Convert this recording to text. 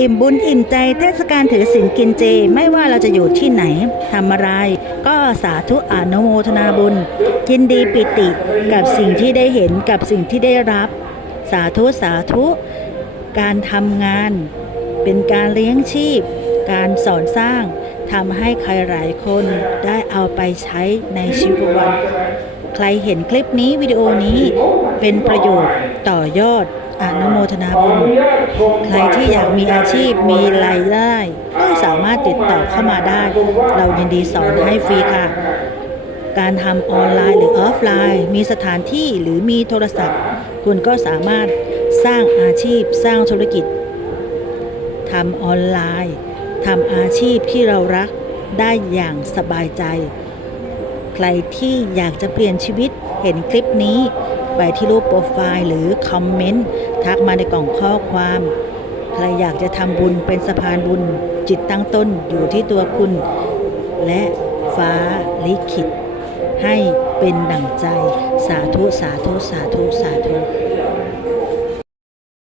อิ่มบุญอิ่มใจเทศกาลถือศีลกินเจ ไม่ว่าเราจะอยู่ที่ไหนทำอะไร ก็สาธุอนุโมทนาบุญ ยินดีปิติกับสิ่งที่ได้เห็นกับสิ่งที่ได้รับ สาธุสาธุ การทำงาน เป็นการเลี้ยงชีพ การสอนสร้างทำให้ใครหลายคนได้เอาไปใช้ในชีวิตวัน ใครเห็นคลิปนี้วิดีโอนี้เป็นประโยชน์ต่อยอด อนุโมทนาบุญใครที่อยากมีอาชีพมีรายได้ก็สามารถติดต่อเข้ามาได้ เรายินดีสอนให้ฟรีค่ะ การทำออนไลน์หรือออฟไลน์ มีสถานที่หรือมีโทรศัพท์ คุณก็สามารถสร้างอาชีพสร้างธุรกิจทำออนไลน์ทำอาชีพที่เรารักได้อย่างสบายใจ ใครที่อยากจะเปลี่ยนชีวิตเห็นคลิปนี้ ไปที่รูปโปรไฟล์หรือคอมเมนต์ทักมาในกล่องข้อความ ใครอยากจะทำบุญเป็นสะพานบุญจิตตั้งต้นอยู่ที่ตัวคุณ และฟ้าลิขิต ให้เป็นดั่งใจสาธุสาธุสาธุสาธุ